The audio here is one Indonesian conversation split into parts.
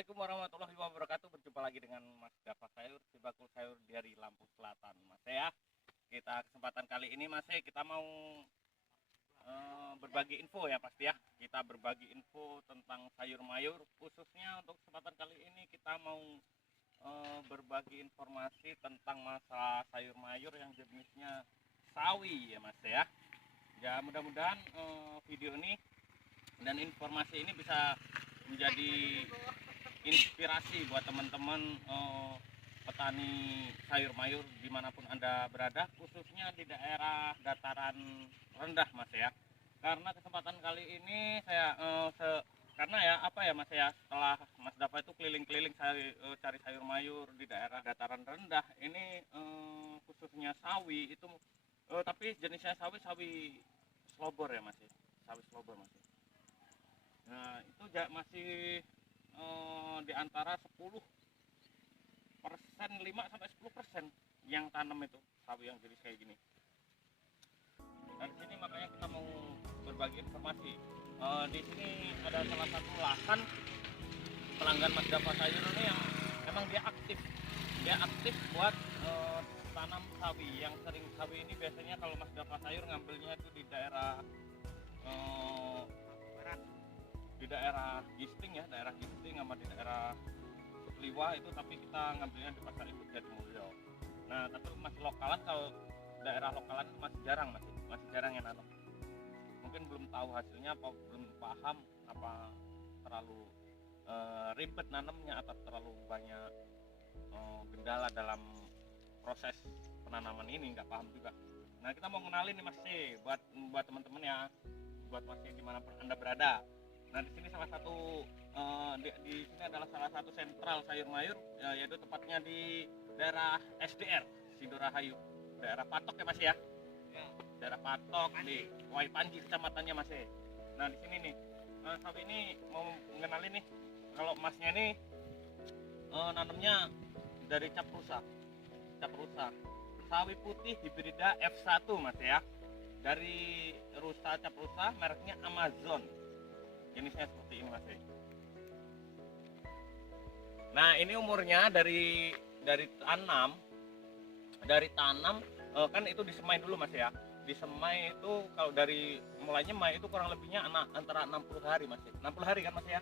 Assalamualaikum warahmatullahi wabarakatuh. Berjumpa lagi dengan Mas Dafa Sayur, si bakul sayur dari Lampung Selatan, Mas ya. Kita kesempatan kali ini Mas kita mau berbagi info ya pasti ya. Kita berbagi info tentang sayur mayur, khususnya untuk kesempatan kali ini kita mau berbagi informasi tentang masa sayur mayur yang jenisnya sawi ya Mas ya. Ya mudah-mudahan video ini dan informasi ini bisa menjadi inspirasi buat teman-teman petani sayur mayur dimanapun Anda berada, khususnya di daerah dataran rendah Mas ya. Karena kesempatan kali ini saya karena ya apa ya Mas ya, setelah Mas Dafa itu keliling-keliling cari sayur mayur di daerah dataran rendah ini, khususnya sawi itu tapi jenisnya sawi slobor ya Mas ya, sawi slobor Mas ya. Nah itu masih di antara 10%, 5-10% yang tanam itu sawi yang jenis kayak gini. Dan sini makanya kita mau berbagi informasi. Di sini ada salah satu lahan pelanggan Mas Dafa Sayur ini yang emang dia aktif buat tanam sawi. Yang sering sawi ini biasanya kalau Mas Dafa Sayur ngambilnya itu di daerah Gisting ya, daerah Gisting sama di daerah Liwa itu, tapi kita ngambilnya di pasar induk Jatimulyo. Nah tapi masih lokalan, kalau daerah lokalan itu masih jarang yang nanam. Mungkin belum tahu hasilnya apa, belum paham apa terlalu ribet nanamnya atau terlalu banyak kendala dalam proses penanaman ini, nggak paham juga. Nah kita mau kenalin nih Mas buat teman-teman ya, buat Mas dimanapun Anda berada. Nah di sini salah satu di sini adalah salah satu sentral sayur mayur, yaitu tepatnya di daerah SDR Sidorahayu, daerah Patok ya Mas ya. Daerah Patok di Wai Panji kecamatannya Mas. Nah di sini nih sapi ini mau mengenali nih, kalau Masnya ini nanamnya dari cap rusa sawi putih hibrida F1 Mas ya, dari cap rusa mereknya Amazon. Jenisnya seperti ini Mas. Nah ini umurnya dari tanam kan itu disemai dulu Mas ya. Disemai itu kalau dari mulainya Mei itu kurang lebihnya antara 60 hari Mas. 60 hari kan Mas ya?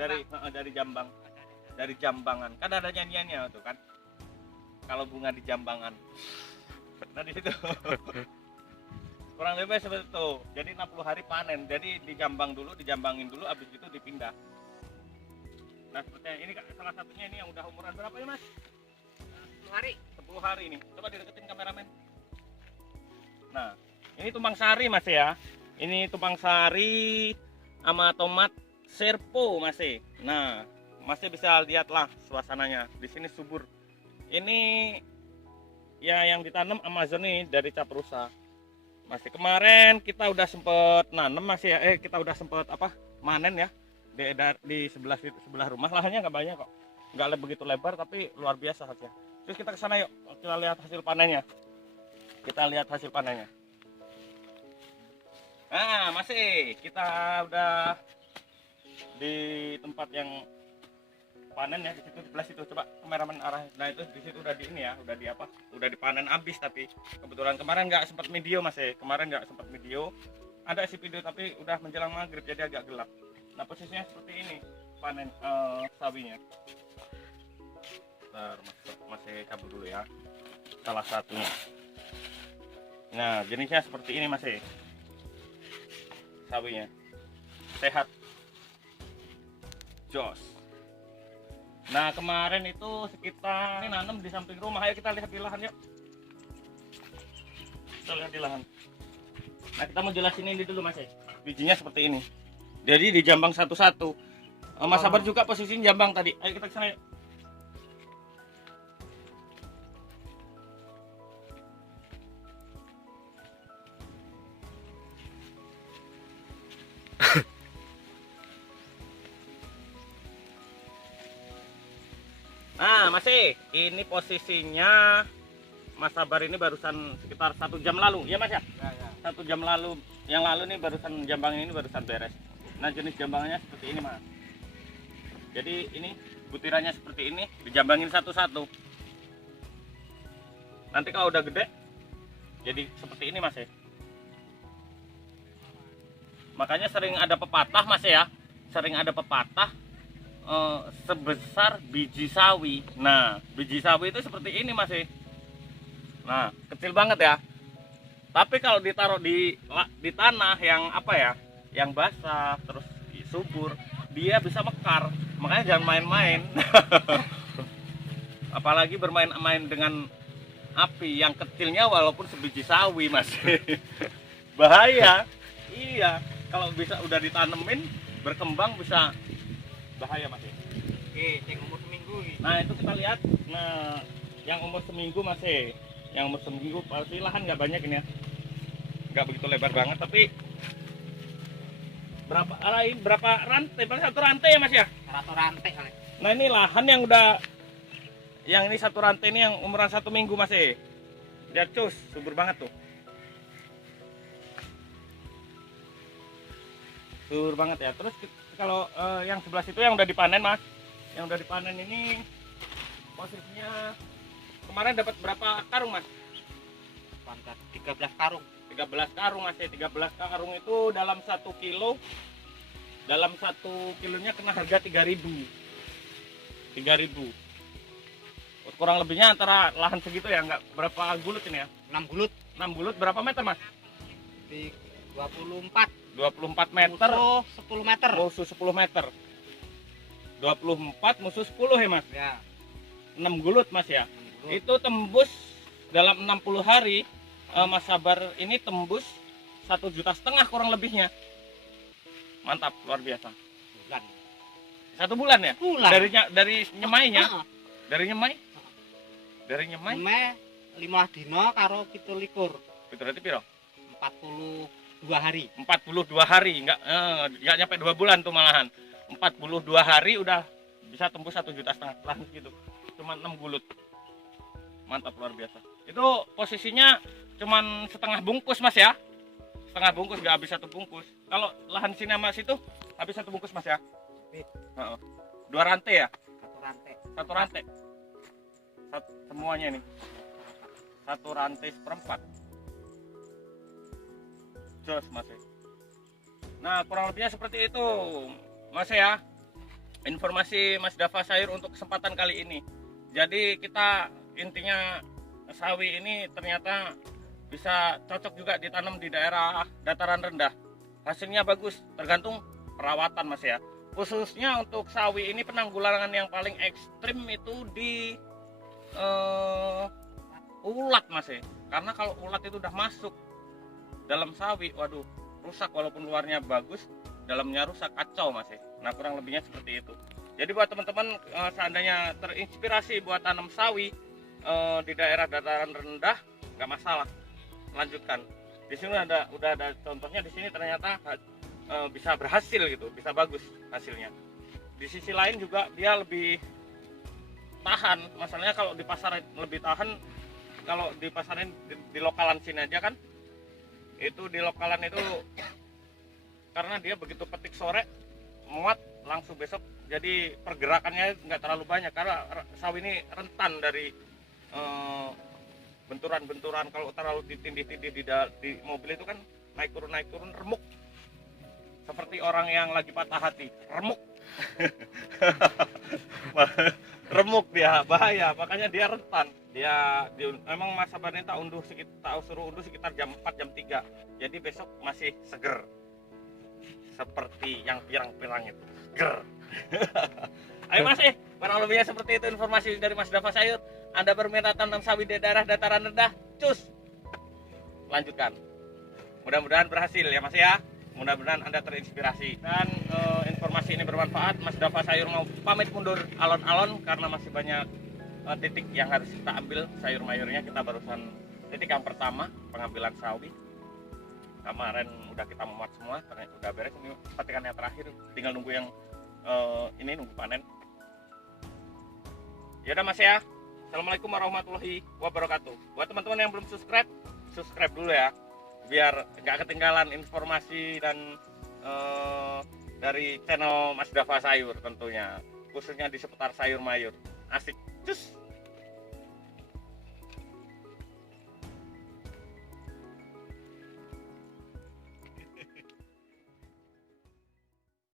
Dari Jambang. Dari Jambangan. Kan ada nyanyiannya tuh kan. Kalau bunga di Jambangan. Nah di situ. Kurang lebih seperti itu. Jadi 60 hari panen. Jadi dijambangin dulu, habis itu dipindah. Nah sepertinya ini salah satunya ini yang udah umuran berapa ya Mas? 10 hari ini. Coba dideketin kameramen. Nah ini tumpang sari Mas ya. Ini tumpang sari sama tomat serpo Mas. Nah Masih bisa lihatlah suasananya. Di sini subur. Ini ya yang ditanam Amazon nih dari cap rusa. Masih kemarin kita udah sempet nanam Mas ya, kita udah sempet manen ya di sebelah rumah. Lahannya nggak banyak kok, nggak begitu lebar tapi luar biasa hasilnya. Terus kita kesana yuk, kita lihat hasil panennya. Nah masih kita udah di tempat yang panen ya, di situ sebelah situ. Coba kameramen arah. Nah itu di situ udah dipanen habis, tapi kebetulan kemarin nggak sempat video Mas. Ada sih video tapi udah menjelang maghrib jadi agak gelap. Nah posisinya seperti ini panen sawinya. Bentar, masih cabut dulu ya salah satunya. Nah jenisnya seperti ini Mas. Sawinya sehat jos. Nah kemarin itu sekitar ini nanam di samping rumah. Ayo kita lihat di lahan yuk. Kita lihat di lahan. Nah kita mau jelasin ini dulu Mas. Bijinya seperti ini. Jadi di jambang satu-satu. Mas Sabar juga posisinya jambang tadi. Ayo kita ke sana yuk. Nah Mas, ini posisinya Mas Sabar ini barusan sekitar 1 jam lalu ya Mas ya? Ya. 1 jam lalu, yang lalu nih barusan jambang ini barusan beres. Nah jenis jambangannya seperti ini Mas. Jadi ini butirannya seperti ini, dijambangin satu-satu. Nanti kalau udah gede jadi seperti ini Mas ya. Makanya sering ada pepatah Mas ya, sering ada pepatah sebesar biji sawi. Nah, biji sawi itu seperti ini Mas ya. Nah, kecil banget ya. Tapi kalau ditaruh di tanah yang apa ya, yang basah terus subur, dia bisa mekar. Makanya jangan main-main. Apalagi bermain-main dengan api yang kecilnya walaupun sebiji sawi Mas. Bahaya. Iya, kalau bisa udah ditanemin berkembang bisa bahaya Mas. Oke, yang umur seminggu ini. Nah itu kita lihat, nah yang umur seminggu Mas, yang umur seminggu pasti lahan nggak banyak ini ya, nggak begitu lebar banget, tapi berapa rantai, paling satu rantai ya Mas ya. Satu rantai kali. Nah ini lahan yang udah, yang ini satu rantai ini yang umuran 1 minggu Mas. Lihat cus, subur banget tuh. Subur banget ya. Terus kalau yang sebelah situ yang udah dipanen Mas, yang udah dipanen ini posisinya kemarin dapat berapa karung Mas? 13 karung. 13 karung Mas. 13 karung itu dalam 1 kilo, dalam 1 kilonya kena harga 3.000. Kurang lebihnya antara lahan segitu ya, nggak berapa gulut ini ya? 6 gulut. 6 gulut berapa meter Mas? Di 24 meter. Musuh 10 meter. Musuh 10 meter. 24 musuh 10 ya Mas? Ya. 6 gulut Mas ya? 6 gulut. Itu tembus dalam 60 hari. Mas Sabar ini tembus 1,5 juta kurang lebihnya. Mantap, luar biasa. Bulan. 1 bulan ya? Bulan. Dari nyemainya? Heeh. Dari nyemai? Dari nyemai? Me 5 dino karo 17. Itu berarti piro? 42 hari. 42 hari, enggak nyampe 2 bulan tuh malahan. 42 hari udah bisa tembus 1,5 juta langsung gitu. Cuma 6 gulut. Mantap, luar biasa. Itu posisinya cuman setengah bungkus Mas ya. Setengah bungkus, nggak habis 1 bungkus. Kalau lahan sini Mas itu habis 1 bungkus Mas ya. Heeh. 2 rantai ya? 1 rantai. 1 rantai. Semuanya nih. 1 rantai 1/4. Jos Mas. Nah, kurang lebihnya seperti itu Mas ya. Informasi Mas Dava Sayur untuk kesempatan kali ini. Jadi kita intinya sawi ini ternyata bisa cocok juga ditanam di daerah dataran rendah. Hasilnya bagus, tergantung perawatan Mas ya. Khususnya untuk sawi ini penanggulangan yang paling ekstrim itu di ulat Mas ya. Karena kalau ulat itu udah masuk dalam sawi, waduh, rusak walaupun luarnya bagus, dalamnya rusak, kacau Mas ya. Nah, kurang lebihnya seperti itu. Jadi buat teman-teman seandainya terinspirasi buat tanam sawi di daerah dataran rendah, nggak masalah, lanjutkan. Di sini udah ada contohnya, di sini ternyata bisa berhasil gitu, bisa bagus hasilnya. Di sisi lain juga dia lebih tahan. Masalahnya kalau di pasaran lebih tahan, kalau di pasaran di lokalan sini aja kan, itu di lokalan itu karena dia begitu petik sore muat langsung besok, jadi pergerakannya nggak terlalu banyak karena sawi ini rentan dari benturan-benturan. Kalau terlalu ditindih-tindih di mobil itu kan naik turun remuk, seperti orang yang lagi patah hati, remuk. Remuk dia, bahaya, makanya dia rentan. Memang Mas Sabar ini tak suruh unduh sekitar jam 4 jam 3, jadi besok masih seger seperti yang pirang-pirang itu, seger. Ayo Mas, kurang lebihnya seperti itu informasi dari Mas Dava Sayur. Anda berminat tanam sawi di daerah dataran rendah, cus, lanjutkan. Mudah-mudahan berhasil ya Mas ya. Mudah-mudahan Anda terinspirasi dan informasi ini bermanfaat. Mas Dava Sayur mau pamit mundur alon-alon karena masih banyak titik yang harus kita ambil sayur mayurnya. Kita barusan titik yang pertama, pengambilan sawi. Kemarin udah kita memuat semua, ternyata udah beres. Ini petikan yang terakhir, tinggal nunggu yang ini, nunggu panen. Ya udah Mas ya. Assalamualaikum warahmatullahi wabarakatuh. Buat teman-teman yang belum subscribe dulu ya, biar nggak ketinggalan informasi dan dari channel Mas Dava Sayur tentunya. khususnya di seputar sayur mayur. Asik. Cus.